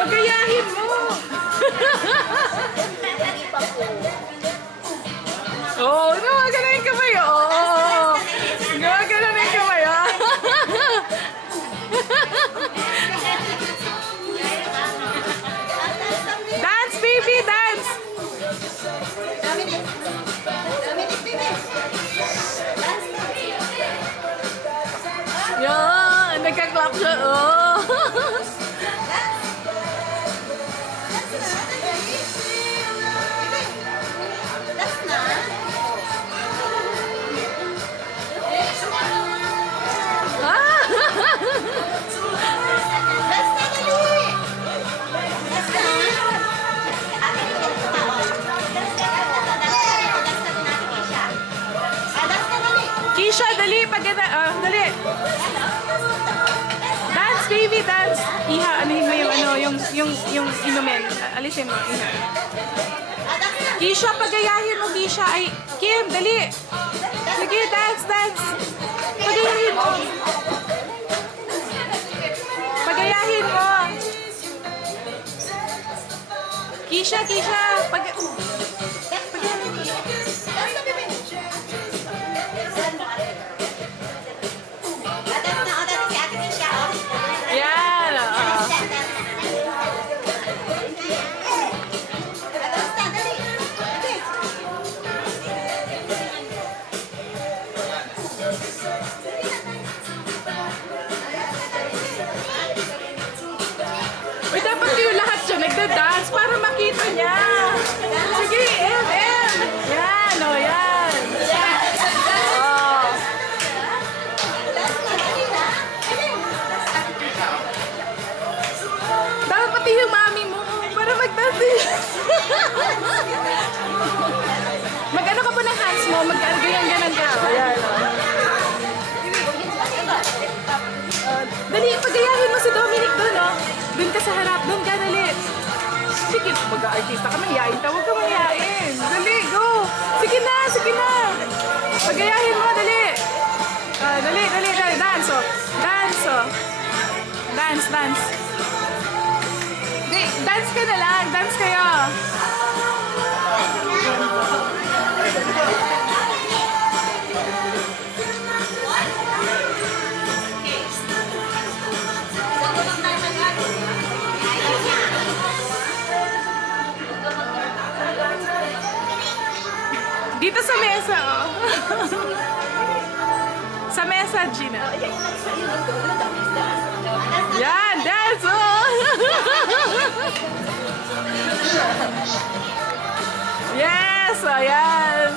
Pagayahin mo! Oo, gumagana yung kamay. Oo. Gumagana na yung kamay. Dance, baby, dance! Yan, nagka-clap siya. Oh. Kisha, dali, dali. Dance, baby, dance. Iha, anuhin mo yung inumin. Alisin mo, Iha. Kisha, pagayahin mo, Kisha. Ay, Kim, dali. Sige, dance, dance. Pagayahin mo. Pagayahin mo. Kisha, yan, Uy, dapat yung lahat siya nagda-dance para makita niya. Sige, M. Yan, o, yan. Oh. Dapat pati yung mami mo para mag-dance. Mag-ano ka po ng hands mo? Mag-ganyan-ganan ka. Ayan, o. Dali, pagayahin mo si Dominic doon, o. Doon ka sa harap, doon ka, dali. Sige, mag-artista ka, mahihain ka, huwag ka mahihain. Dali, go! Sige na, sige na! Pagayahin mo, dali! Dali, dance, oh. Dance, oh. Dance. Di, dance ka na lang, dance kayo. Dito sa mesa, oh. Sa mesa, Gina. Yan, dance, oh. Yes, oh, yan.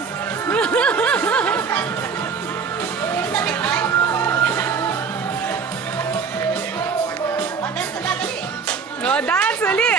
Oh, dance, ali.